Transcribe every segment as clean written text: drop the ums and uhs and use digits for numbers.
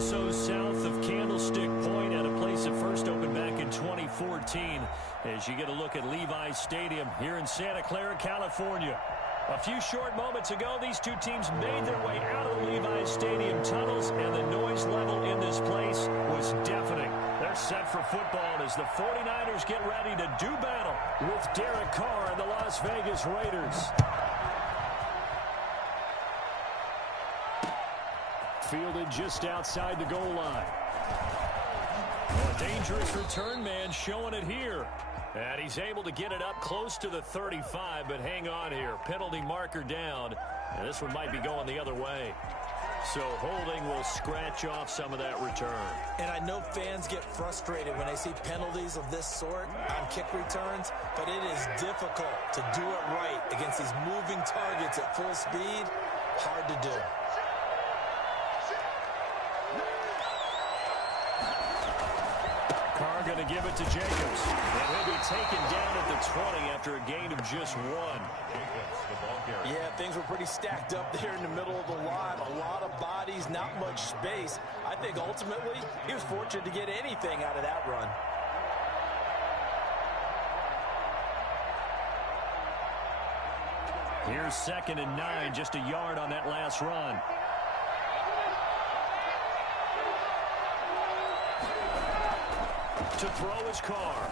or so south of Candlestick Point at a place that first opened back in 2014 as you get a look at Levi's Stadium here in Santa Clara, California. A few short moments ago, these two teams made their way out of the Levi's Stadium tunnels, and the noise level in this place was deafening. They're set for football as the 49ers get ready to do battle with Derek Carr and the Las Vegas Raiders. Fielded just outside the goal line. A dangerous return man showing it here. And he's able to get it up close to the 35, but hang on here. Penalty marker down, and this one might be going the other way. So holding will scratch off some of that return. And I know fans get frustrated when they see penalties of this sort on kick returns, but it is difficult to do it right against these moving targets at full speed. Hard to do. Carr going to give it to Jacobs. And he'll be taken down at the 20 after a gain of just one. Yeah, things were pretty stacked up there in the middle of the line. A lot of bodies, not much space. I think ultimately he was fortunate to get anything out of that run. Here's 2nd and 9, just a yard on that last run. To throw his Carr.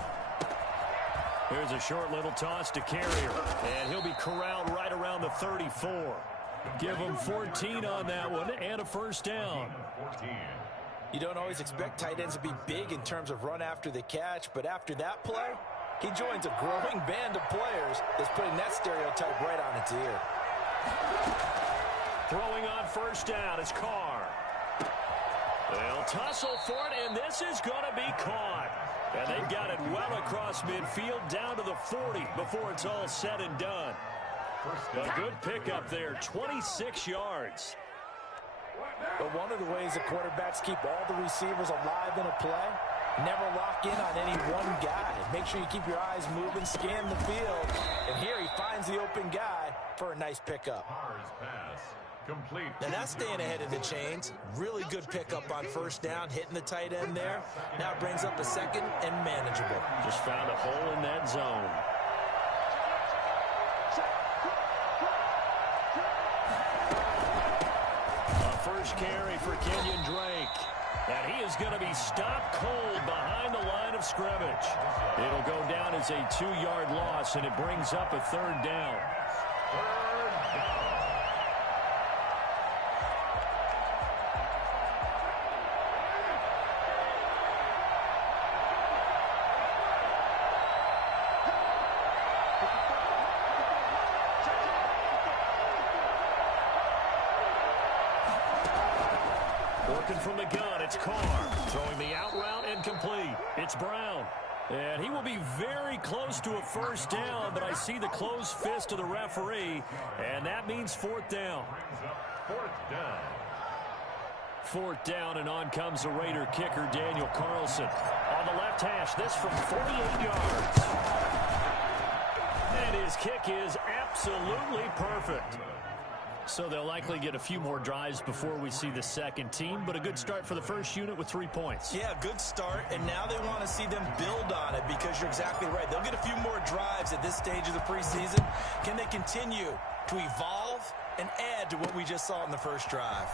Here's a short little toss to Carrier, and he'll be corralled right around the 34. Give him 14 on that one and a first down. You don't always expect tight ends to be big in terms of run after the catch, but after that play, he joins a growing band of players that's putting that stereotype right on its ear. Throwing on first down is Carr. They'll tussle for it, and this is going to be caught. And they've got it well across midfield down to the 40 before it's all said and done. A good pickup there, 26 yards. But one of the ways the quarterbacks keep all the receivers alive in a play, never lock in on any one guy. Make sure you keep your eyes moving, scan the field. And here he finds the open guy for a nice pickup. Complete. And that's staying ahead of the chains. Really good pickup on first down, hitting the tight end there. Now it brings up a second and manageable. Just found a hole in that zone. A first carry for Kenyon Drake. And he is going to be stopped cold behind the line of scrimmage. It'll go down as a 2-yard loss, and it brings up a 3rd down. From the gun, it's Carr. Throwing the out route and complete. It's Brown. And he will be very close to a first down, but I see the closed fist of the referee, and that means 4th down. 4th down, and on comes the Raider kicker, Daniel Carlson. On the left hash, this from 48 yards. And his kick is absolutely perfect. So they'll likely get a few more drives before we see the second team, but a good start for the first unit with 3 points. Yeah, good start, and now they want to see them build on it because you're exactly right. They'll get a few more drives at this stage of the preseason. Can they continue to evolve and add to what we just saw in the first drive?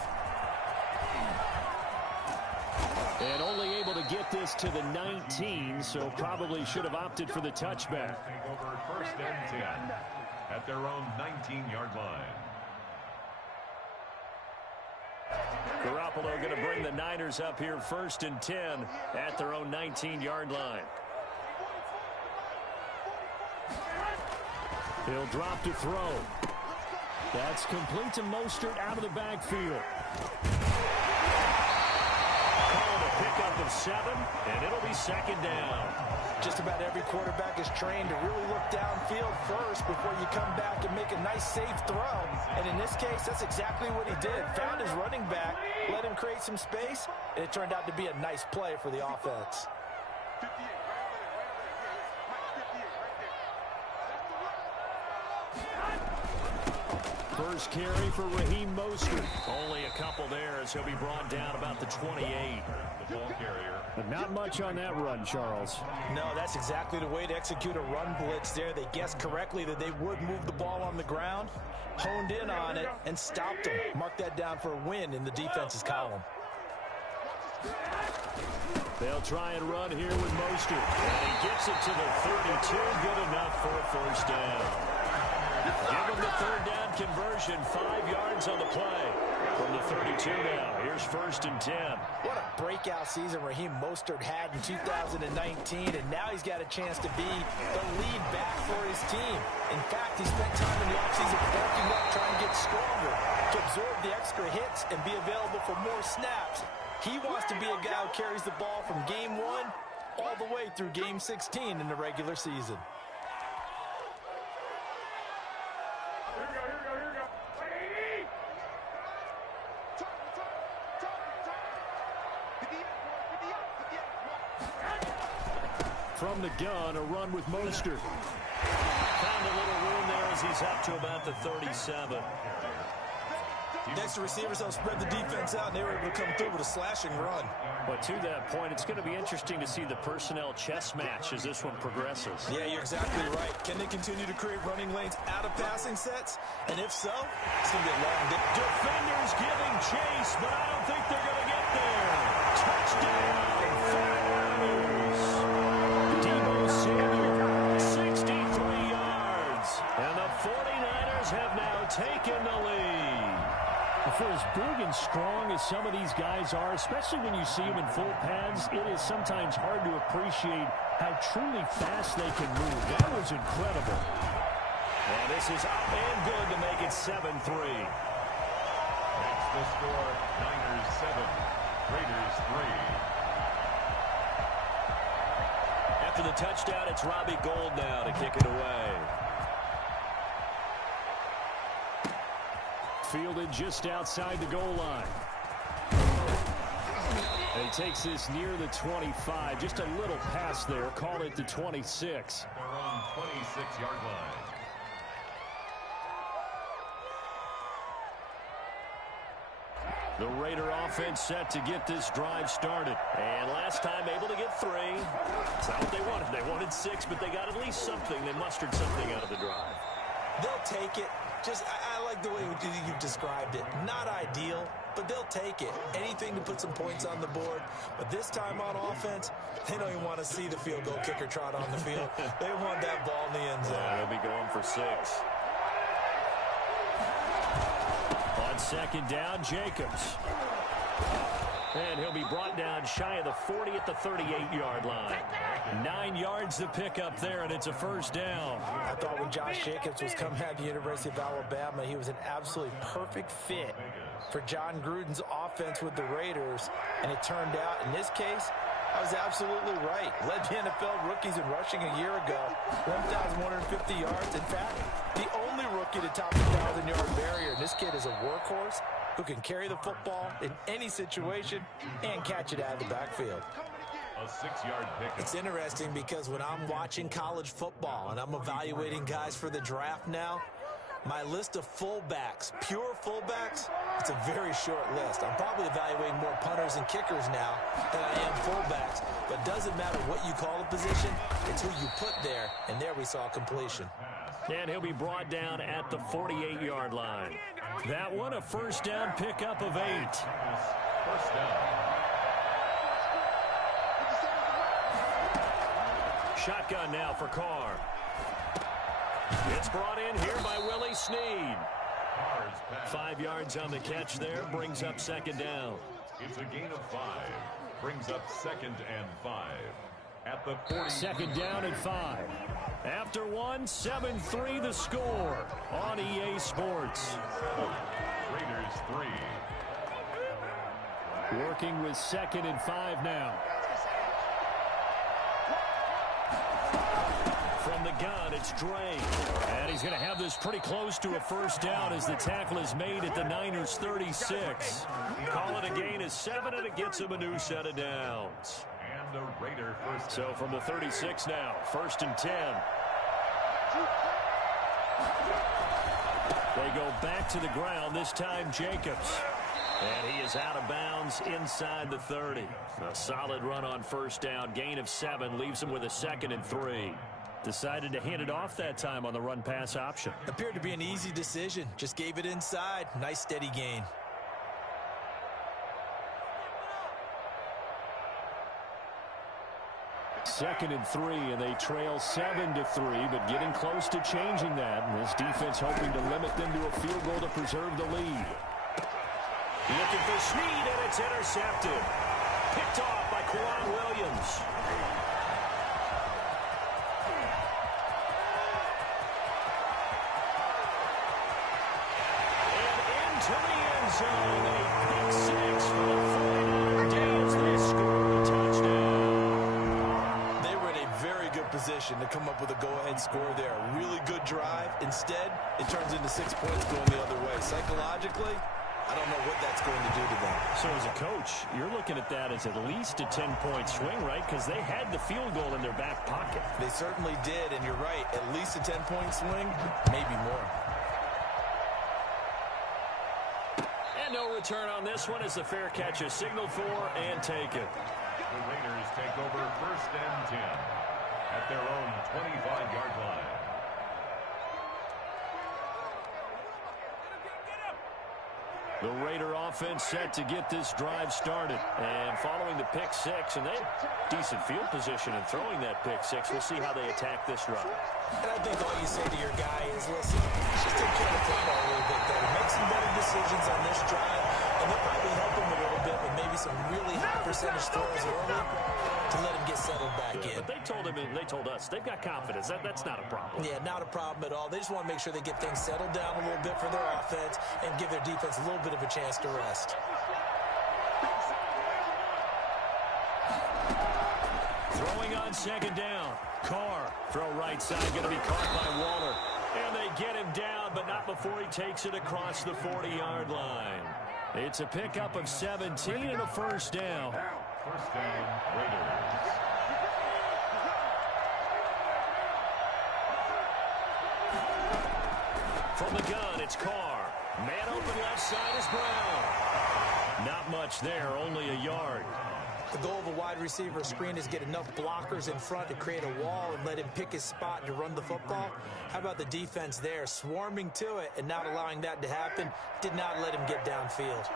And only able to get this to the 19, so probably should have opted for the touchback. Take over 1st and 10 at their own 19-yard line. Garoppolo going to bring the Niners up here 1st and 10 at their own 19-yard line. He'll drop to throw. That's complete to Mostert out of the backfield. Called a pickup of 7, and it'll be 2nd down. Just about every quarterback is trained to really look downfield first before you come back and make a nice, safe throw. And in this case, that's exactly what he did. Found his running back, let him create some space, and it turned out to be a nice play for the offense. First carry for Raheem Mostert. Only a couple there as he'll be brought down about the 28. The ball carrier. But not much on that run, Charles. No, that's exactly the way to execute a run blitz there. They guessed correctly that they would move the ball on the ground, honed in on it, and stopped them. Mark that down for a win in the defense's column. They'll try and run here with Mostert. And he gets it to the 32. Good enough for a first down. Give him the third down conversion. 5 yards on the play. From the 32 now. Here's 1st and 10. What a breakout season Raheem Mostert had in 2019, and now he's got a chance to be the lead back for his team. In fact, he spent time in the offseason bulking up, trying to get stronger, to absorb the extra hits and be available for more snaps. He wants to be a guy who carries the ball from game 1 all the way through game 16 in the regular season. From the gun, a run with Mostert. Found a little room there as he's up to about the 37. Next, the receivers help spread the defense out, and they were able to come through with a slashing run. But to that point, it's going to be interesting to see the personnel chess match as this one progresses. Yeah, you're exactly right. Can they continue to create running lanes out of passing sets? And if so, it's going to be a long day. Defenders giving chase, but I don't think they're going to get there. Touchdown, 49ers. Deebo Samuel, 63 yards. And the 49ers have now taken the lead. For as big and strong as some of these guys are, especially when you see them in full pads, it is sometimes hard to appreciate how truly fast they can move. That was incredible. And this is up and good to make it 7-3. That's the score. Niners 7, Raiders 3. After the touchdown, it's Robbie Gould now to kick it away. Fielded just outside the goal line. And he takes this near the 25. Just a little pass there. Call it the 26. At their own 26-yard line. The Raider offense set to get this drive started. And last time able to get 3. It's not what they wanted. They wanted 6, but they got at least something. They mustered something out of the drive. They'll take it. I like the way you've described it. Not ideal, but they'll take it. Anything to put some points on the board. But this time on offense, they don't even want to see the field goal kicker trot on the field. They want that ball in the end zone. Yeah, they'll be going for 6. On 2nd down, Jacobs. And he'll be brought down shy of the 40 at the 38-yard line. 9 yards to pick up there, and it's a first down. I thought when Josh Jacobs was coming out of the University of Alabama, he was an absolutely perfect fit for John Gruden's offense with the Raiders. And it turned out, in this case, I was absolutely right. Led the NFL rookies in rushing a year ago, 1,150 yards. In fact, the only rookie to top the 1,000-yard barrier. And this kid is a workhorse who can carry the football in any situation and catch it out of the backfield. A 6-yard pickup. It's interesting because when I'm watching college football and I'm evaluating guys for the draft now, my list of fullbacks, pure fullbacks, it's a very short list. I'm probably evaluating more punters and kickers now than I am fullbacks. But it doesn't matter what you call a position, it's who you put there. And there we saw completion. And he'll be brought down at the 48-yard line. That one, a first down pickup of 8. First down. Shotgun now for Carr. It's brought in here by Willie Snead. 5 yards on the catch there, brings up 2nd down. It's a gain of 5. Brings up 2nd and 5. At the 40. 2nd down and 5. After 1, 7-3 the score on EA Sports. Raiders 3. Working with 2nd and 5 now. From the gun, it's Dre. And he's going to have this pretty close to a first down as the tackle is made at the Niners' 36. Call it a gain of 7, and it gets him a new set of downs. And a Raider first. So from the 36 now, 1st and 10. They go back to the ground, this time Jacobs. And he is out of bounds inside the 30. A solid run on first down. Gain of 7 leaves him with a 2nd and 3. Decided to hand it off that time on the run-pass option. Appeared to be an easy decision. Just gave it inside. Nice steady gain. Second and 3, and they trail 7-3, but getting close to changing that. And this defense hoping to limit them to a field goal to preserve the lead. Looking for Snead, and it's intercepted. Picked off by Quan Williams. And into the end zone. A pick 6 for the 49 Downs. They score a touchdown. They were in a very good position to come up with a go-ahead score there. A really good drive. Instead, it turns into 6 points going the other way. Psychologically, I don't know what that's going to do to them. So as a coach, you're looking at that as at least a 10-point swing, right? Because they had the field goal in their back pocket. They certainly did, and you're right. At least a 10-point swing, maybe more. And no return on this one as the fair catch is signaled for and taken. The Raiders take over 1st and 10 at their own 25-yard line. The Raider offense set to get this drive started. And following the pick 6, and they have decent field position in throwing that pick 6. We'll see how they attack this drive. And I think all you say to your guy is, listen, just take care of the football a little bit better. Make some better decisions on this drive, and they'll probably help him a little bit with maybe some really high percentage throws early to let him get settled back in. But they told him, and they told us, they've got confidence. That's not a problem. Yeah, not a problem at all. They just want to make sure they get things settled down a little bit for their offense and give their defense a little bit of a chance to rest. Throwing on 2nd down. Carr, throw right side, going to be caught by Waller. And they get him down, but not before he takes it across the 40-yard line. It's a pickup of 17 and a first down. First down, Raiders. From the gun, it's Carr. Man open left side is Brown. Not much there, only a yard. The goal of a wide receiver screen is get enough blockers in front to create a wall and let him pick his spot to run the football. How about the defense there, swarming to it and not allowing that to happen? Did not let him get downfield.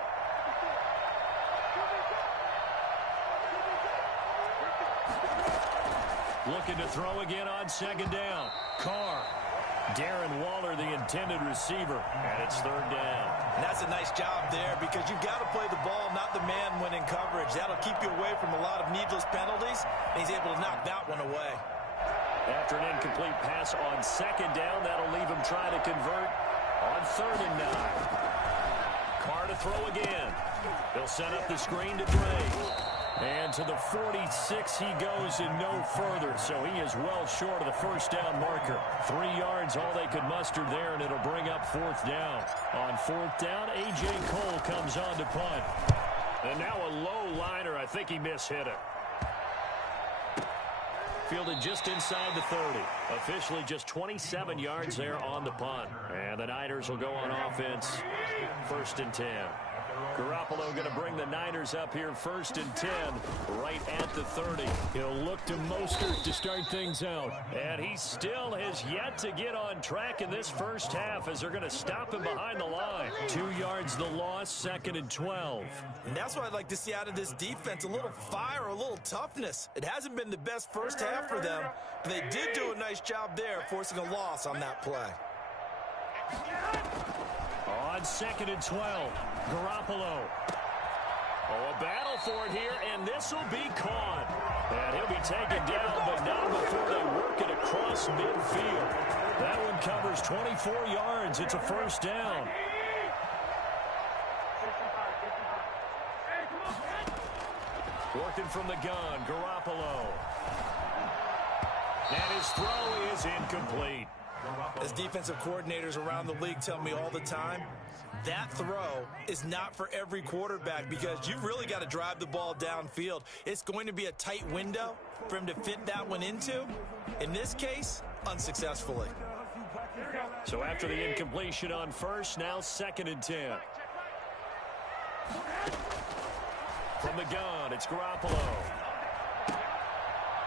Looking to throw again on 2nd down. Carr. Darren Waller, the intended receiver, and it's 3rd down. And that's a nice job there because you've got to play the ball, not the man when in coverage. That'll keep you away from a lot of needless penalties, and he's able to knock that one away. After an incomplete pass on 2nd down, that'll leave him trying to convert on 3rd and 9. Carr to throw again. They'll set up the screen to Gray. And to the 46 he goes and no further, so he is well short of the first down marker. 3 yards, all they could muster there, and it'll bring up 4th down. On 4th down, A.J. Cole comes on to punt. And now a low liner. I think he mishit it. Fielded just inside the 30. Officially just 27 yards there on the punt. And the Niners will go on offense. 1st and 10. Garoppolo going to bring the Niners up here 1st and 10 right at the 30. He'll look to Mostert to start things out. And he still has yet to get on track in this first half as they're going to stop him behind the line. 2 yards the loss, 2nd and 12. And that's what I'd like to see out of this defense, a little fire, a little toughness. It hasn't been the best first half for them, but they did do a nice job there forcing a loss on that play. On 2nd and 12, Garoppolo. Oh, a battle for it here, and this will be caught. And he'll be taken down, but not before they work it across midfield. That one covers 24 yards. It's a first down. Working from the gun, Garoppolo. And his throw is incomplete. As defensive coordinators around the league tell me all the time, that throw is not for every quarterback because you've really got to drive the ball downfield. It's going to be a tight window for him to fit that one into. In this case, unsuccessfully. So after the incompletion on first, now 2nd and 10. From the gun, it's Garoppolo.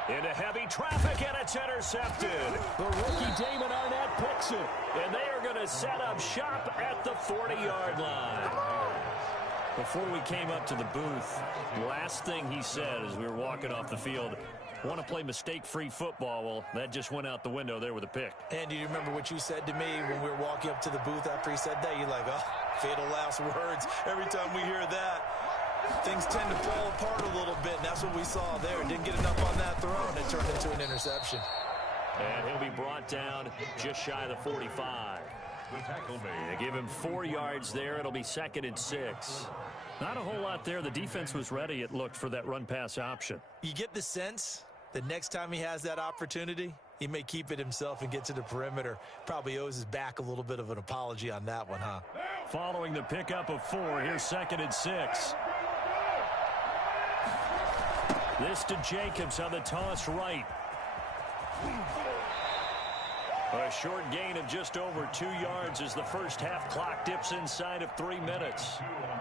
Into heavy traffic, and it's intercepted. The rookie Damon Arnett picks it. And they are going to set up shop at the 40-yard line. Before we came up to the booth, last thing he said as we were walking off the field, want to play mistake-free football. Well, that just went out the window there with a pick. And do you remember what you said to me when we were walking up to the booth after he said that? You're like, oh, fatal last words. Every time we hear that, things tend to fall apart a little bit, and that's what we saw there. Didn't get enough on that throw, and it turned into an interception. And he'll be brought down just shy of the 45. They give him 4 yards there. It'll be 2nd and 6. Not a whole lot there. The defense was ready, it looked, for that run-pass option. You get the sense that next time he has that opportunity, he may keep it himself and get to the perimeter. Probably owes his back a little bit of an apology on that one, huh? Following the pickup of 4, here's 2nd and 6. This to Jacobs on the toss right. A short gain of just over 2 yards as the first half clock dips inside of 3 minutes.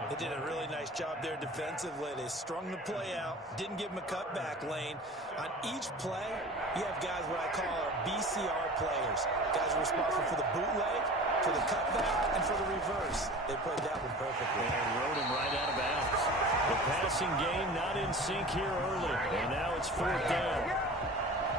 They did a really nice job there defensively. They strung the play out, didn't give him a cutback lane. On each play, you have guys what I call our BCR players. Guys responsible for the bootleg, for the cutback, and for the reverse. They played that one perfectly. And rode him right out of bounds. The passing game not in sync here early. And now it's 4th down.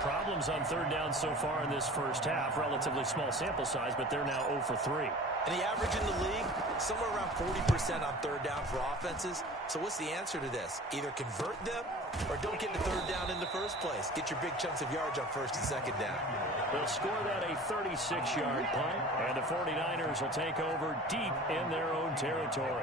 Problems on 3rd down so far in this first half. Relatively small sample size, but they're now 0 for 3. And the average in the league, somewhere around 40% on 3rd down for offenses. So what's the answer to this? Either convert them or don't get the 3rd down in the first place. Get your big chunks of yards on 1st and 2nd down. They'll score that a 36-yard punt, and the 49ers will take over deep in their own territory.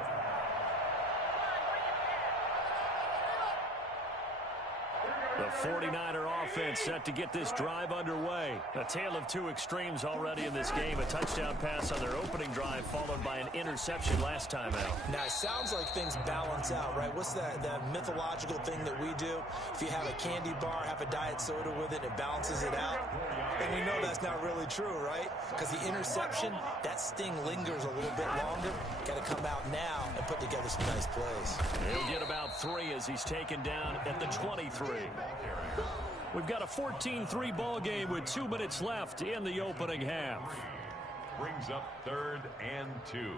The 49er offense set to get this drive underway. A tale of 2 extremes already in this game. A touchdown pass on their opening drive, followed by an interception last time out. Now, it sounds like things balance out, right? What's that mythological thing that we do? If you have a candy bar, have a diet soda with it, it balances it out. And we know that's not really true, right? Because the interception, that sting lingers a little bit longer. Got to come out now and put together some nice plays. He'll get about 3 as he's taken down at the 23. We've got a 14-3 ball game with 2 minutes left in the opening half. Brings up 3rd and 2.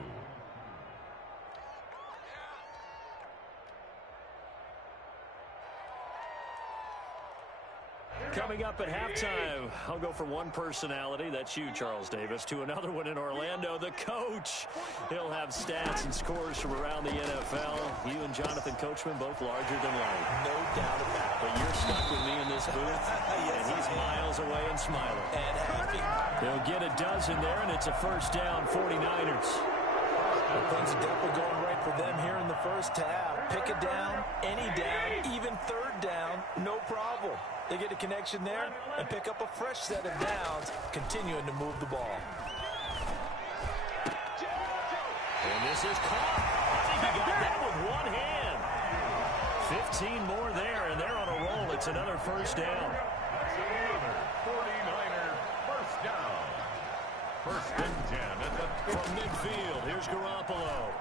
Coming up at halftime, I'll go from one personality, that's you, Charles Davis, to another one in Orlando, the coach. He'll have stats and scores from around the NFL. You and Jonathan Coachman, both larger than life. No doubt about it. But you're stuck with me in this booth, Yes, and he's miles away and smiling. And happy. He'll get a dozen there, and it's a 1st down, 49ers. Well, things are definitely going right for them here in the first half. Pick it down, any down, even 3rd down, no problem. They get a connection there and pick up a fresh set of downs, continuing to move the ball. And this is caught. I think he got that with one hand. 15 more there, and they're on a roll. It's another 1st down. That's another 49er 1st down. 1st and 10 at the From midfield, here's Garoppolo.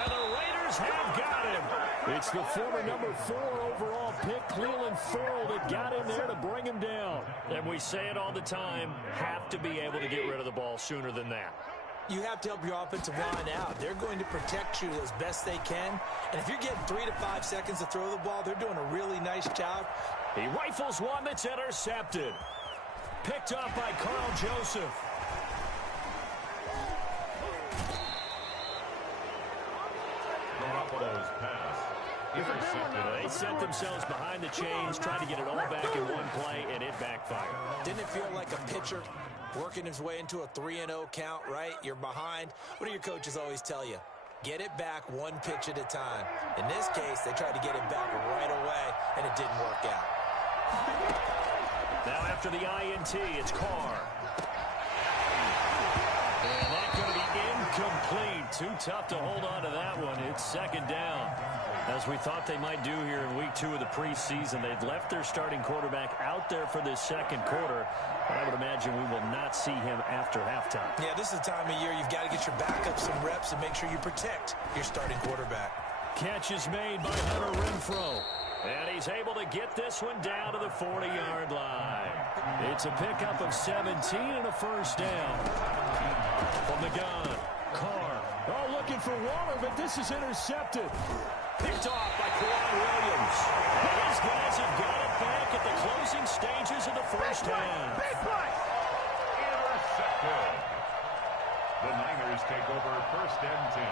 And the Raiders have got him. It's the former number 4 overall pick, Cleveland Ferrell, that got in there to bring him down. And we say it all the time, have to be able to get rid of the ball sooner than that. You have to help your offensive line out. They're going to protect you as best they can. And if you're getting 3 to 5 seconds to throw the ball, they're doing a really nice job. He rifles one that's intercepted. Picked up by Carl Joseph. Garoppolo's pass. Intercepted. They set themselves behind the chains, trying to get it all back in one play, and it backfired. Didn't it feel like a pitcher working his way into a 3-0 count, right? You're behind. What do your coaches always tell you? Get it back 1 pitch at a time. In this case, they tried to get it back right away, and it didn't work out. Now after the INT, it's Carr. And that's going to be incomplete. Too tough to hold on to that one. It's 2nd down. As we thought they might do here in week 2 of the preseason, they've left their starting quarterback out there for this second quarter. I would imagine we will not see him after halftime. Yeah, this is the time of year you've got to get your backup some reps and make sure you protect your starting quarterback. Catch is made by Hunter Renfrow. And he's able to get this one down to the 40-yard line. It's a pickup of 17 and a first down. From the gun, Carr. Oh, looking for Waller, but this is intercepted. Picked off by Quan Williams. And his guys have got it back at the closing stages of the first half. Big play. Intercepted. The Niners take over first and 10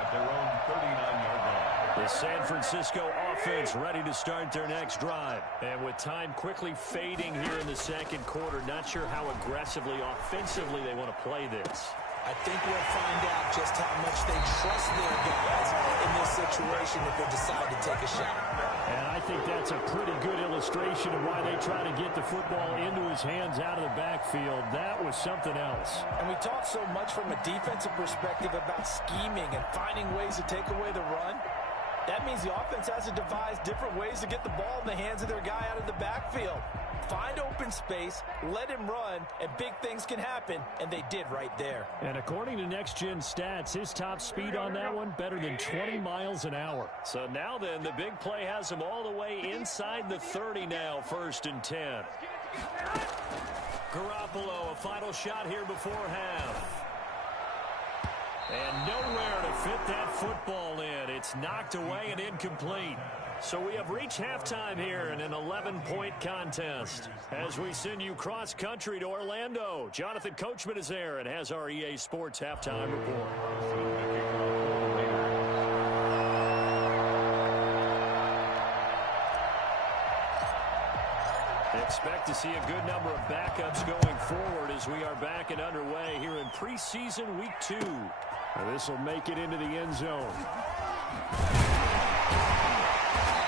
at their own 39-yard line. The San Francisco offense ready to start their next drive. And with time quickly fading here in the second quarter, not sure how aggressively, offensively they want to play this. I think we'll find out just how much they trust their guys in this situation if they decide to take a shot. And I think that's a pretty good illustration of why they try to get the football into his hands out of the backfield. That was something else. And we talk so much from a defensive perspective about scheming and finding ways to take away the run. That means the offense has to devise different ways to get the ball in the hands of their guy out of the backfield. Find open space, let him run, and big things can happen, and they did right there. And according to Next Gen Stats, his top speed on that one, better than 20 miles an hour. So now then, the big play has him all the way inside the 30 now, first and 10. Garoppolo, a final shot here before half. And nowhere to fit that football in. It's knocked away and incomplete. So we have reached halftime here in an 11-point contest. As we send you cross-country to Orlando, Jonathan Coachman is there and has our EA Sports halftime report. Expect to see a good number of backups going forward as we are back and underway here in preseason week 2. This will make it into the end zone.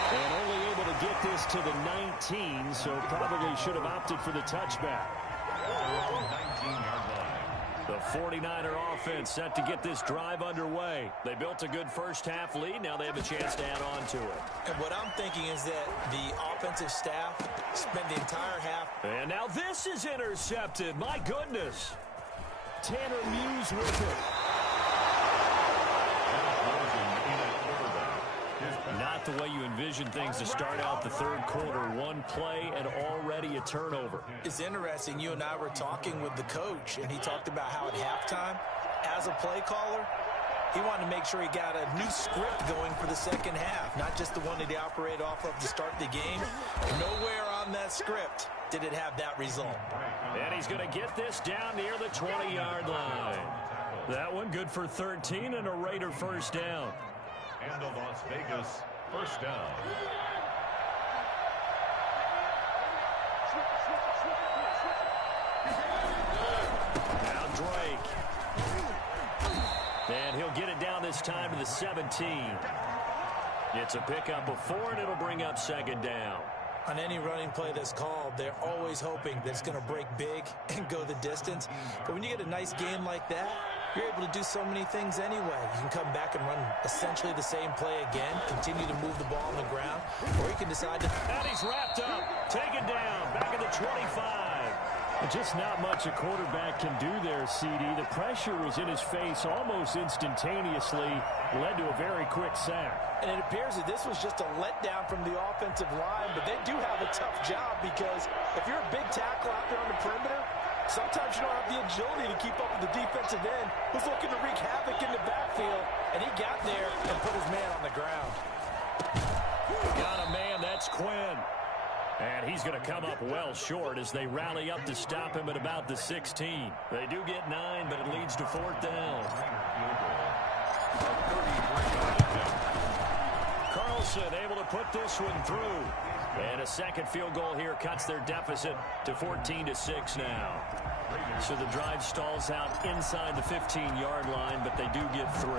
And only able to get this to the 19, so probably should have opted for the touchback. 19-yard line. The 49er offense set to get this drive underway. They built a good first-half lead. Now they have a chance to add on to it. And what I'm thinking is that the offensive staff spent the entire half. And now this is intercepted. My goodness. Tanner Muse with it. Not the way you envision things to start out the third quarter. One play and already a turnover. It's interesting. You and I were talking with the coach, and he talked about how at halftime, as a play caller, he wanted to make sure he got a new script going for the second half, not just the one that he operated off of to start the game. Nowhere on that script did it have that result. And he's going to get this down near the 20-yard line. That one good for 13 and a Raider first down. And the Las Vegas first down. Now Drake. And he'll get it down this time to the 17. It's a pickup of 4, and it'll bring up second down. On any running play that's called, they're always hoping that it's going to break big and go the distance. But when you get a nice game like that, you're able to do so many things anyway. You can come back and run essentially the same play again, continue to move the ball on the ground, or you can decide to... And he's wrapped up, taken down, back at the 25. Just not much a quarterback can do there, CD. The pressure was in his face almost instantaneously, led to a very quick sack. And it appears that this was just a letdown from the offensive line, but they do have a tough job because if you're a big tackle out there on the perimeter, sometimes you don't have the agility to keep up with the defensive end who's looking to wreak havoc in the backfield, and he got there and put his man on the ground. Got a man, that's Quinn. And he's going to come up well short as they rally up to stop him at about the 16. They do get 9, but it leads to fourth down. Carlson able to put this one through. And a second field goal here cuts their deficit to 14-6 now. So the drive stalls out inside the 15-yard line, but they do get 3.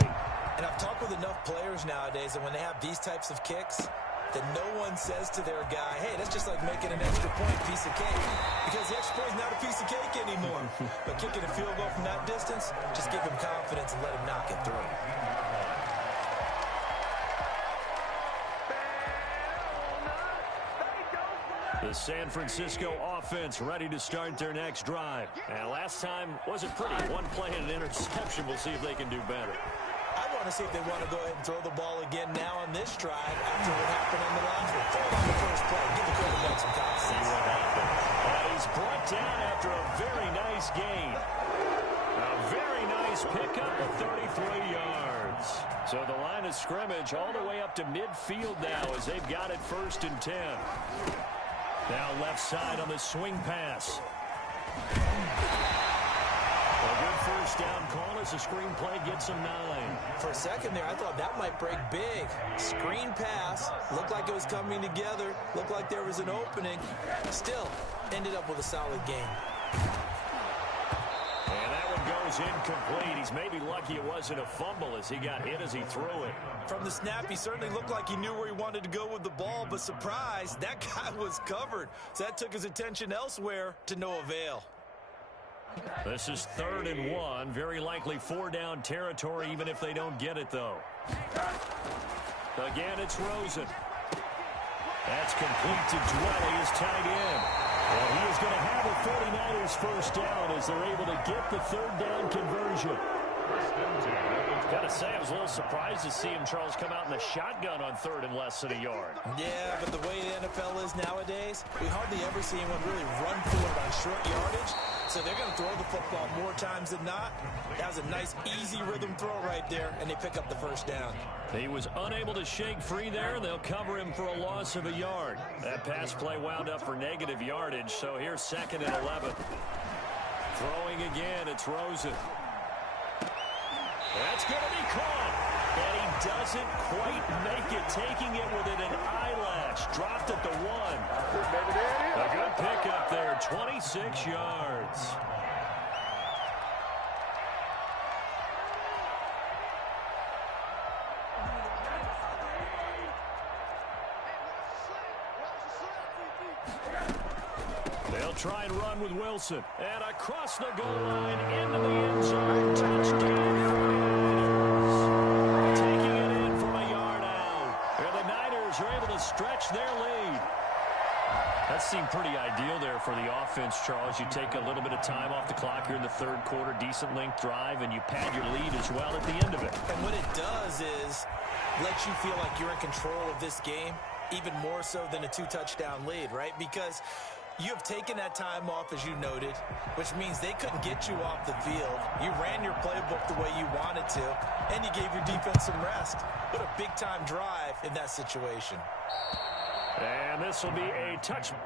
And I've talked with enough players nowadays that when they have these types of kicks, that no one says to their guy, hey, that's just like making an extra point piece of cake. Because the extra point is not a piece of cake anymore. But kicking a field goal from that distance, just give him confidence and let him knock it through. The San Francisco offense ready to start their next drive. And last time wasn't pretty. One play and an interception. We'll see if they can do better. I want to see if they want to go ahead and throw the ball again now on this drive after what happened on the last one. Throw it on the first play. Give the quarterback some time. See what happens. He's brought down after a very nice gain. A very nice pickup of 33 yards. So the line of scrimmage all the way up to midfield now as they've got it 1st and 10. Now left side on the swing pass. A good first down call as the screen play gets him 9. For a second there, I thought that might break big. Screen pass. Looked like it was coming together. Looked like there was an opening. Still, ended up with a solid game. And that one goes incomplete. He's maybe lucky it wasn't a fumble as he got hit as he threw it. From the snap, he certainly looked like he knew where he wanted to go with the ball, but surprise, that guy was covered. So that took his attention elsewhere to no avail. This is 3rd and 1. Very likely 4-down territory, even if they don't get it, though. Again, it's Rosen. That's complete to Dwelly, his tight end. Well, he is going to have a 49ers first down as they're able to get the 3rd down conversion. Got to say, I was a little surprised to see him, Charles, come out in the shotgun on 3rd and less than a yard. Yeah, but the way the NFL is nowadays, we hardly ever see anyone really run for it on short yardage. So they're going to throw the football more times than not. That was a nice, easy rhythm throw right there, and they pick up the first down. He was unable to shake free there. They'll cover him for a loss of a yard. That pass play wound up for negative yardage, so here's 2nd and 11. Throwing again, it's Rosen. That's going to be caught. And he doesn't quite make it, taking it within an eyelash. Dropped at the 1. A good pickup there, 26 yards. They'll try and run with Wilson. And across the goal line into the end zone. Touchdown. Taking it in from a yard out. And the Niners are able to stretch their lead. That seemed pretty ideal there for the offense, Charles. You take a little bit of time off the clock here in the 3rd quarter, decent length drive, and you pad your lead as well at the end of it. And what it does is let you feel like you're in control of this game, even more so than a 2-touchdown lead, right? Because you have taken that time off, as you noted, which means they couldn't get you off the field. You ran your playbook the way you wanted to, and you gave your defense some rest. What a big-time drive in that situation. And this will be a touchdown.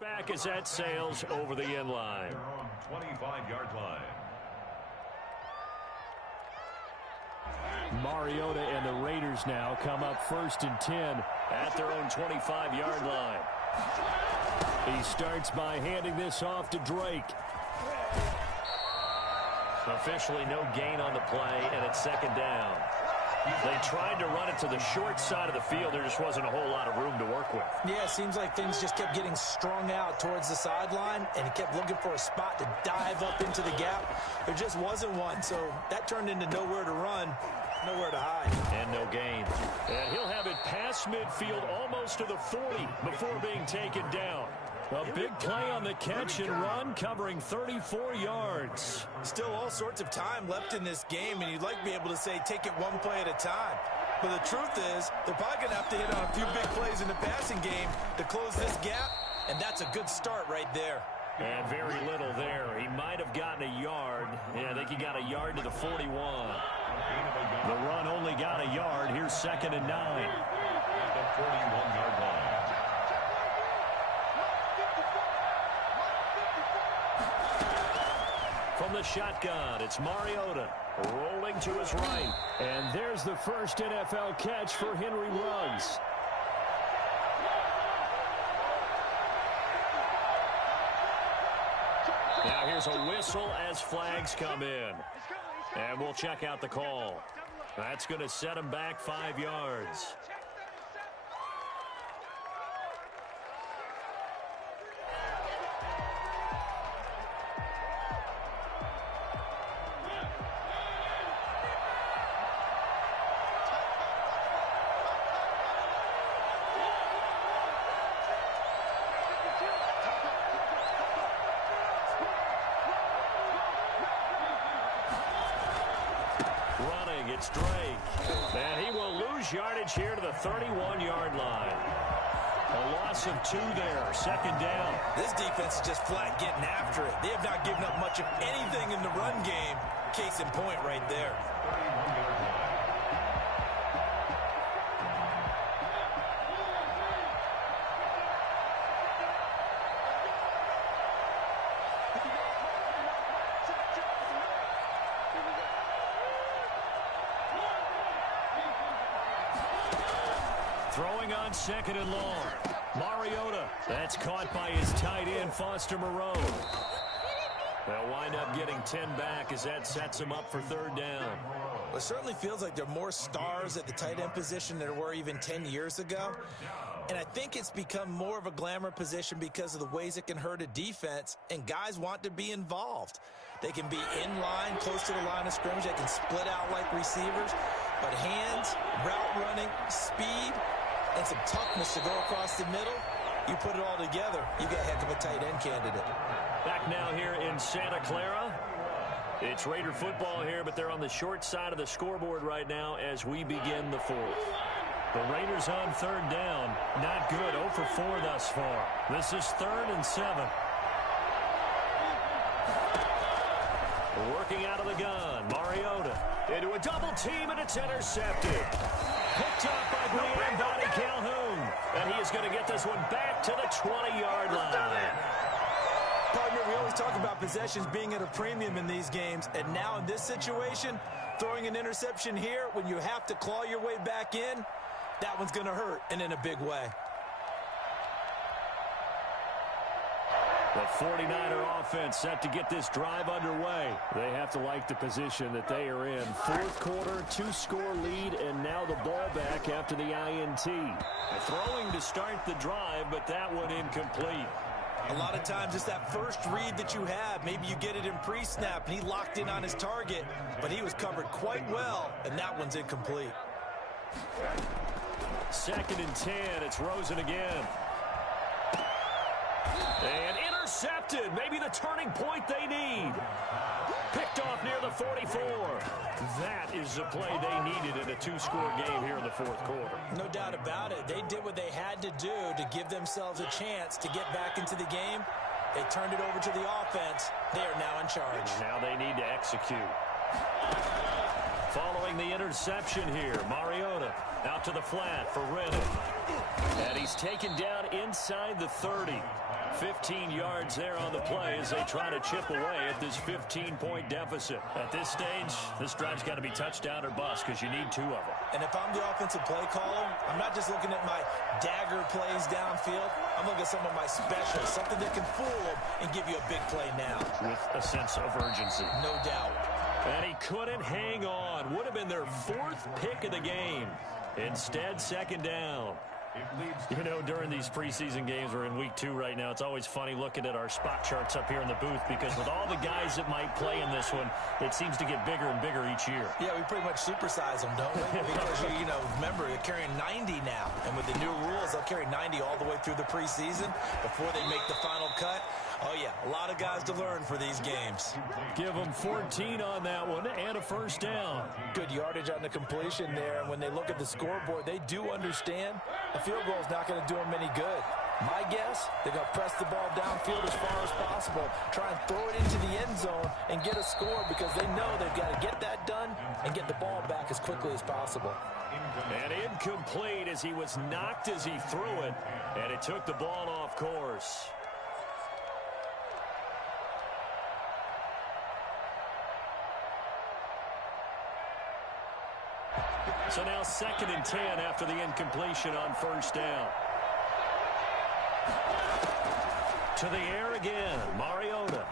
Back as that sails over the end line. They're on 25-yard line. Mariota and the Raiders now come up 1st and 10 at their own 25-yard line. He starts by handing this off to Drake. Officially no gain on the play, and it's 2nd down. They tried to run it to the short side of the field. There just wasn't a whole lot of room to work with. Yeah, it seems like things just kept getting strung out towards the sideline, and he kept looking for a spot to dive up into the gap. There just wasn't one, so that turned into nowhere to run, nowhere to hide. And no gain. And he'll have it past midfield almost to the 40 before being taken down. A big play on the catch and run, covering 34 yards. Still all sorts of time left in this game, and you'd like to be able to say take it one play at a time. But the truth is, they're probably going to have to hit on a few big plays in the passing game to close this gap, and that's a good start right there. And very little there. He might have gotten a yard. Yeah, I think he got a yard to the 41. The run only got a yard. Here's 2nd and 9. At the 41-yard line. From the shotgun, it's Mariota rolling to his right. And there's the first NFL catch for Henry Ruggs. Now here's a whistle as flags come in. And we'll check out the call. That's going to set him back 5 yards. It's Drake. And he will lose yardage here to the 31-yard line. A loss of 2 there. 2nd down. This defense is just flat getting after it. They have not given up much of anything in the run game. Case in point right there. Throwing on 2nd and long. Mariota. That's caught by his tight end, Foster Moreau. They'll wind up getting 10 back as that sets him up for 3rd down. Well, it certainly feels like there are more stars at the tight end position than there were even 10 years ago. And I think it's become more of a glamour position because of the ways it can hurt a defense, and guys want to be involved. They can be in line, close to the line of scrimmage. They can split out like receivers. But hands, route running, speed, and some toughness to go across the middle, you put it all together, you get a heck of a tight end candidate. Back now here in Santa Clara. It's Raider football here, but they're on the short side of the scoreboard right now as we begin the 4th. The Raiders on 3rd down. Not good. 0 for 4 thus far. This is 3rd and 7. Working out of the gun. Mariota into a double team, and it's intercepted. Picked up by Brian Calhoun. And he is going to get this one back to the 20-yard line. Partner, we always talk about possessions being at a premium in these games. And now in this situation, throwing an interception here when you have to claw your way back in, that one's going to hurt, and in a big way. The 49er offense set to get this drive underway. They have to like the position that they are in. 4th quarter, 2-score lead, and now the ball back after the INT. Throwing to start the drive, but that one incomplete. A lot of times it's that first read that you have. Maybe you get it in pre-snap, and he locked in on his target, but he was covered quite well, and that one's incomplete. 2nd and 10. It's Rosen again. And intercepted. Maybe the turning point they need. Picked off near the 44. That is the play they needed in a 2-score game here in the 4th quarter. No doubt about it. They did what they had to do to give themselves a chance to get back into the game. They turned it over to the offense. They are now in charge. Now they need to execute. Following the interception here, Mariota out to the flat for Rennick. And he's taken down inside the 30. 15 yards there on the play as they try to chip away at this 15-point deficit. At this stage, this drive's got to be touchdown or bust because you need 2 of them. And if I'm the offensive play caller, I'm not just looking at my dagger plays downfield. I'm looking at some of my specials, something that can fool them and give you a big play now. With a sense of urgency. No doubt. And he couldn't hang on. Would have been their 4th pick of the game. Instead, 2nd down. You know, during these preseason games, we're in week 2 right now. It's always funny looking at our spot charts up here in the booth because with all the guys that might play in this one, it seems to get bigger and bigger each year. Yeah, we pretty much supersize them, don't we? Because, you know, remember, they're carrying 90 now. And with the new rules, they'll carry 90 all the way through the preseason before they make the final cut. Oh, yeah, a lot of guys to learn for these games. Give them 14 on that one and a 1st down. Good yardage on the completion there. And when they look at the scoreboard, they do understand a field goal is not going to do them any good. My guess, they're going to press the ball downfield as far as possible, try and throw it into the end zone and get a score because they know they've got to get that done and get the ball back as quickly as possible. And incomplete as he was knocked as he threw it, and it took the ball off course. So now 2nd and 10 after the incompletion on 1st down. To the air again, Mariota.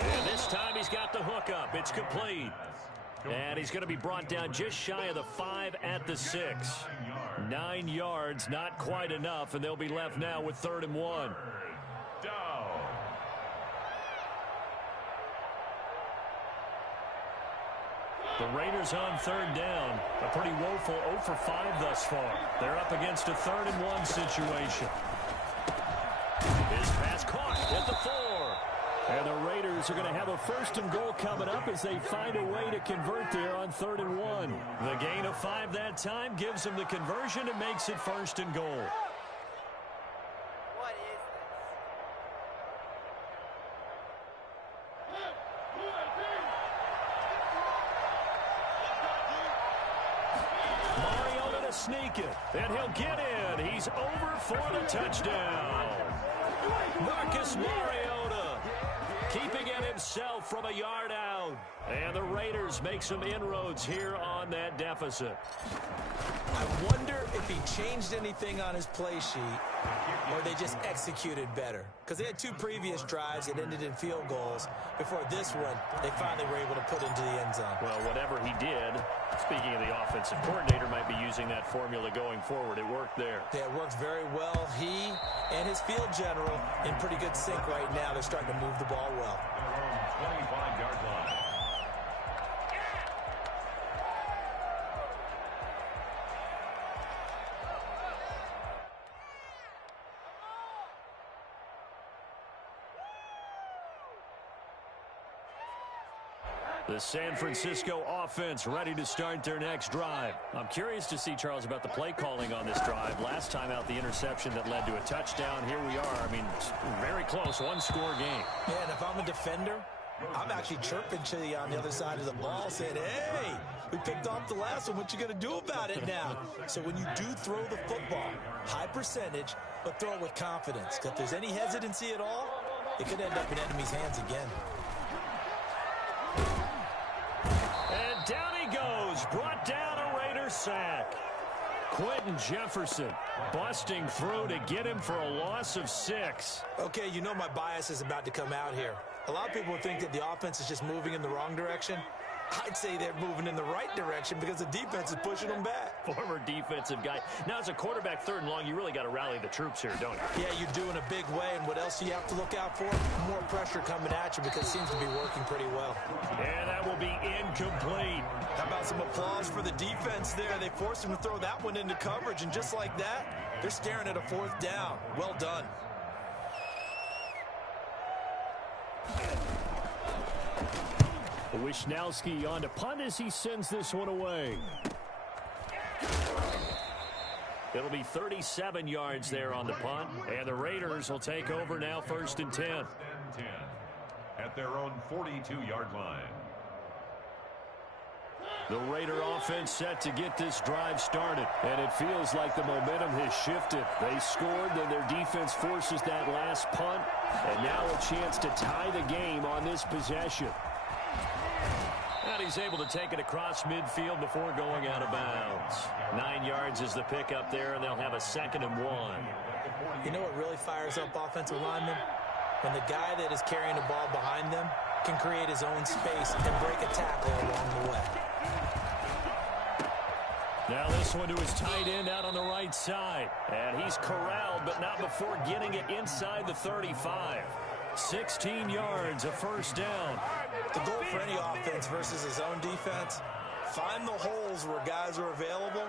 And this time he's got the hook up. It's complete. And he's going to be brought down just shy of the 5 at the 6. 9 yards, not quite enough, and they'll be left now with 3rd and 1. Down. The Raiders on 3rd down. A pretty woeful 0 for 5 thus far. They're up against a 3rd and 1 situation. His pass caught at the 4. And the Raiders are going to have a 1st and goal coming up as they find a way to convert there on 3rd and 1. The gain of 5 that time gives them the conversion and makes it 1st and goal. What is this? Mariota to sneak it. And he'll get in. He's over for the touchdown. Marcus Mariota keeping it himself from a yard out. And the Raiders make some inroads here on that deficit. I wonder if he changed anything on his play sheet or they just executed better. Because they had 2 previous drives that ended in field goals. Before this one, they finally were able to put into the end zone. Well, whatever he did, speaking of the offensive coordinator, might be using that formula going forward. It worked there. Yeah, it worked very well. He and his field general in pretty good sync right now. They're starting to move the ball well. 25-yard line. The San Francisco offense ready to start their next drive. I'm curious to see, Charles, about the play calling on this drive. Last time out, the interception that led to a touchdown. Here we are. I mean, very close, 1-score game. Yeah, and if I'm a defender, I'm actually chirping to you on the other side of the ball saying, hey, we picked off the last one. What you going to do about it now? So when you do throw the football, high percentage, but throw it with confidence. If there's any hesitancy at all, it could end up in enemy's hands again. And down he goes, brought down a Raider sack. Quentin Jefferson busting through to get him for a loss of 6. Okay, you know my bias is about to come out here. A lot of people think that the offense is just moving in the wrong direction. I'd say they're moving in the right direction because the defense is pushing them back. Former defensive guy. Now, as a quarterback, 3rd and long, you really got to rally the troops here, don't you? Yeah, you do in a big way. And what else do you have to look out for? More pressure coming at you because it seems to be working pretty well. And that will be incomplete. How about some applause for the defense there? They forced him to throw that one into coverage, and just like that, they're staring at a 4th down. Well done. Wisnowski on to punt as he sends this one away. It'll be 37 yards there on the punt, and the Raiders will take over now 1st and 10. At their own 42-yard line. The Raider offense set to get this drive started, and it feels like the momentum has shifted. They scored, then their defense forces that last punt, and now a chance to tie the game on this possession. And he's able to take it across midfield before going out of bounds. 9 yards is the pickup there, and they'll have a 2nd and 1. You know what really fires up offensive linemen? When the guy that is carrying the ball behind them can create his own space and break a tackle along the way. Now this one to his tight end out on the right side. And he's corralled, but not before getting it inside the 35. 16 yards, a 1st down. The goal for any offense versus his own defense, find the holes where guys are available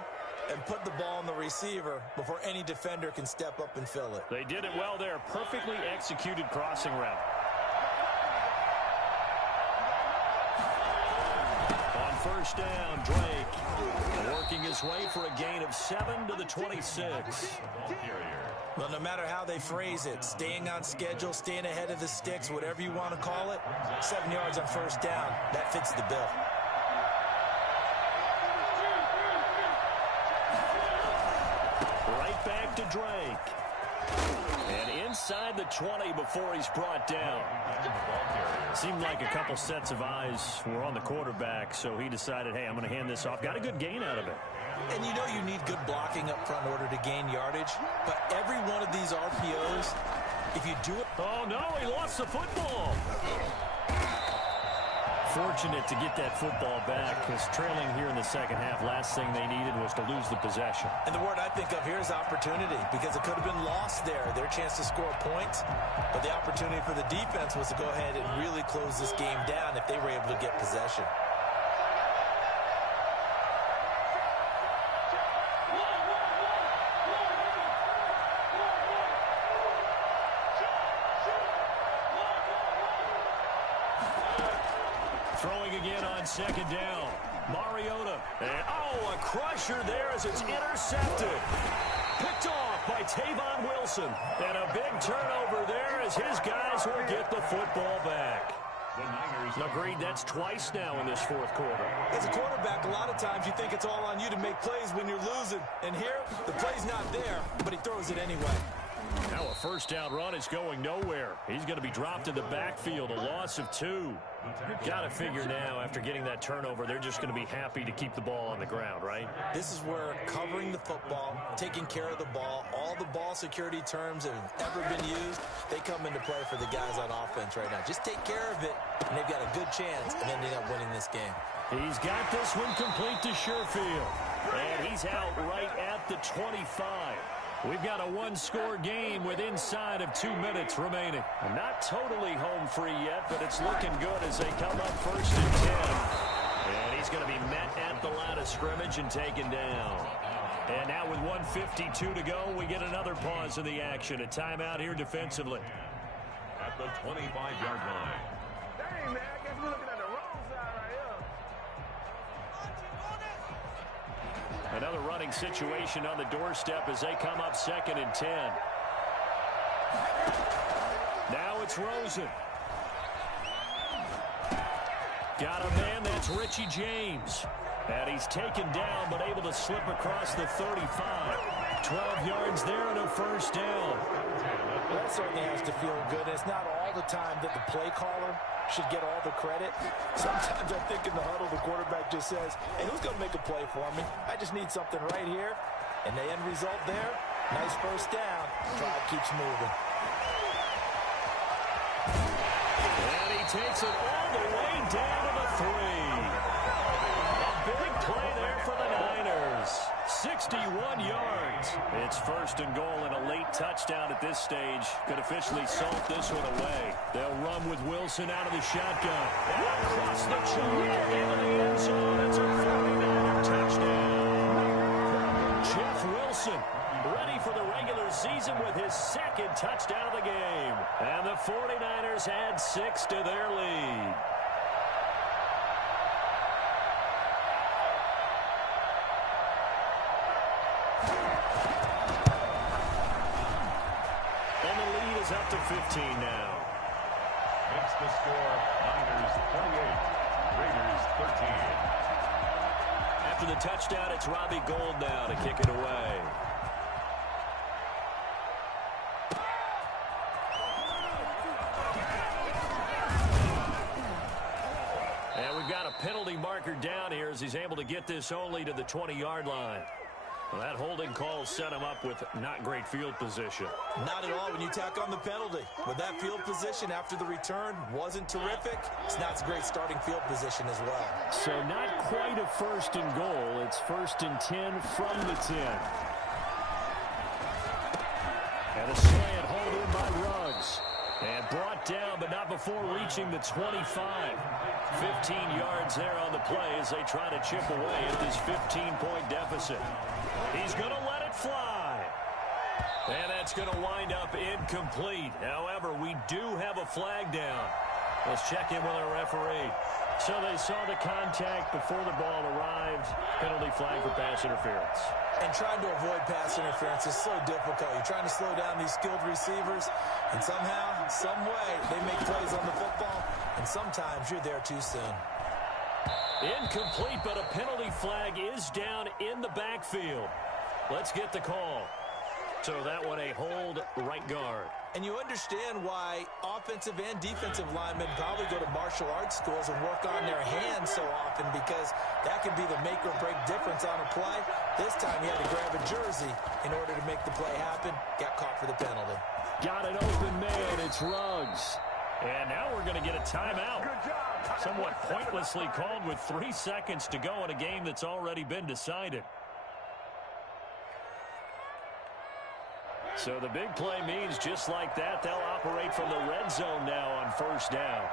and put the ball on the receiver before any defender can step up and fill it. They did it well there. Perfectly executed crossing route. On 1st down, Drake working his way for a gain of 7 to the 26. Well, no matter how they phrase it, staying on schedule, staying ahead of the sticks, whatever you want to call it, 7 yards on 1st down, that fits the bill. Right back to Drake. And inside the 20 before he's brought down. Seemed like a couple sets of eyes were on the quarterback, so he decided, hey, I'm going to hand this off. Got a good gain out of it. And you know you need good blocking up front in order to gain yardage. But every one of these RPOs, if you do it... Oh, no, he lost the football. Fortunate to get that football back, because trailing here in the second half, last thing they needed was to lose the possession. And the word I think of here is opportunity, because it could have been lost there, their chance to score points. But the opportunity for the defense was to go ahead and really close this game down if they were able to get possession. Throwing again on second down. Mariota. And, a crusher there as it's intercepted. Picked off by Tavon Wilson. And a big turnover there as his guys will get the football back. Agreed, that's twice now in this fourth quarter. As a quarterback, a lot of times you think it's all on you to make plays when you're losing. And here, the play's not there, but he throws it anyway. Now a first down run is going nowhere. He's going to be dropped in the backfield, a loss of 2. Got to figure now, after getting that turnover, they're just going to be happy to keep the ball on the ground, right? This is where covering the football, taking care of the ball, all the ball security terms that have ever been used, they come into play for the guys on offense right now. Just take care of it, and they've got a good chance of ending up winning this game. He's got this one complete to Sherfield. And he's out right at the 25. We've got a one-score game with inside of 2 minutes remaining. Not totally home free yet, but it's looking good as they come up first and 10. And he's going to be met at the line of scrimmage and taken down. And now with 1:52 to go, we get another pause in the action. A timeout here defensively. At the 25-yard line. Dang, man, I guess we're looking at the wrong side right here. Another running situation on the doorstep as they come up second and 10. Now it's Rosen. Got a man, that's Richie James. And he's taken down but able to slip across the 35. 12 yards there and a first down. Well, that certainly has to feel good. It's not all the time that the play caller should get all the credit. Sometimes I think in the huddle the quarterback just says, hey, who's going to make a play for me? I just need something right here. And the end result there, nice first down. Drive keeps moving. And he takes it all the way down to the 3. A big play there for the Niners. 61 yards. It's first and goal and a late touchdown at this stage. Could officially salt this one away. They'll run with Wilson out of the shotgun. And across the chute into the end zone. It's a 49er touchdown. Jeff Wilson ready for the regular season with his second touchdown of the game. And the 49ers add 6 to their lead. Up to 15 now. Makes the score Niners 28, Raiders 13. After the touchdown, it's Robbie Gould now to kick it away. And we've got a penalty marker down here as he's able to get this only to the 20-yard line. Well, that holding call set him up with not great field position. Not at all when you tack on the penalty. With that field position after the return wasn't terrific, it's not a great starting field position as well. So not quite a first and goal. It's first and 10 from the 10. And a slant hauled in by Ruggs. And brought down, but not before reaching the 25. 15 yards there on the play as they try to chip away at this 15-point deficit. He's going to let it fly. And that's going to wind up incomplete. However, we do have a flag down. Let's check in with our referee. So they saw the contact before the ball arrived. Penalty flag for pass interference. And trying to avoid pass interference is so difficult. You're trying to slow down these skilled receivers, and somehow, some way, they make plays on the football, and sometimes you're there too soon. Incomplete, but a penalty flag is down in the backfield. Let's get the call. So that one a hold right guard. And you understand why offensive and defensive linemen probably go to martial arts schools and work on their hands so often, because that can be the make or break difference on a play. This time he had to grab a jersey in order to make the play happen. Got caught for the penalty. Got an open man. It's Ruggs. And now we're going to get a timeout. Somewhat pointlessly called with 3 seconds to go in a game that's already been decided. So the big play means just like that, they'll operate from the red zone now on first down.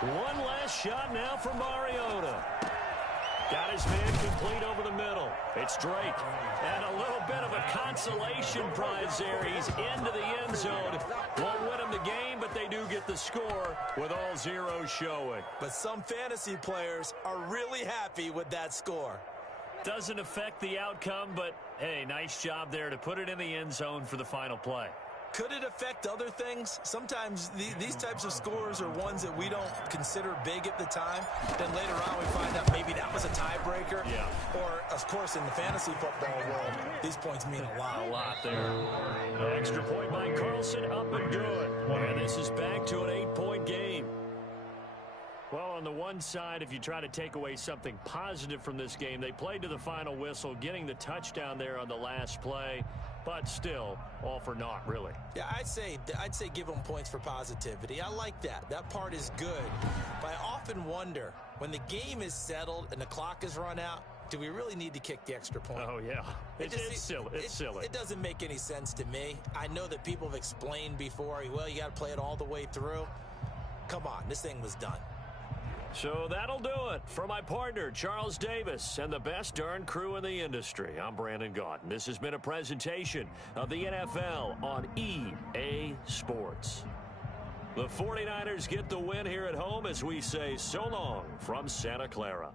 One last shot now for Mariota. Got his man complete over the middle. It's Drake. And a little bit of a consolation prize there. He's into the end zone. Won't win him the game, but they do get the score with all zeros showing. But some fantasy players are really happy with that score. Doesn't affect the outcome, but, hey, nice job there to put it in the end zone for the final play. Could it affect other things? Sometimes these types of scores are ones that we don't consider big at the time. Then later on we find out maybe that was a tiebreaker. Yeah. Or, of course, in the fantasy football world, these points mean a lot. A lot there. An extra point by Carlson, up and good. And this is back to an 8-point game. Well, on the one side, if you try to take away something positive from this game, they played to the final whistle, getting the touchdown there on the last play. But still, all for naught, really. Yeah, I'd say give them points for positivity. I like that. That part is good. But I often wonder, when the game is settled and the clock is run out, do we really need to kick the extra point? Oh, yeah. It's silly. It's silly. It doesn't make any sense to me. I know that people have explained before, well, you got to play it all the way through. Come on, this thing was done. So that'll do it for my partner, Charles Davis, and the best darn crew in the industry. I'm Brandon Gaunt. This has been a presentation of the NFL on EA Sports. The 49ers get the win here at home as we say so long from Santa Clara.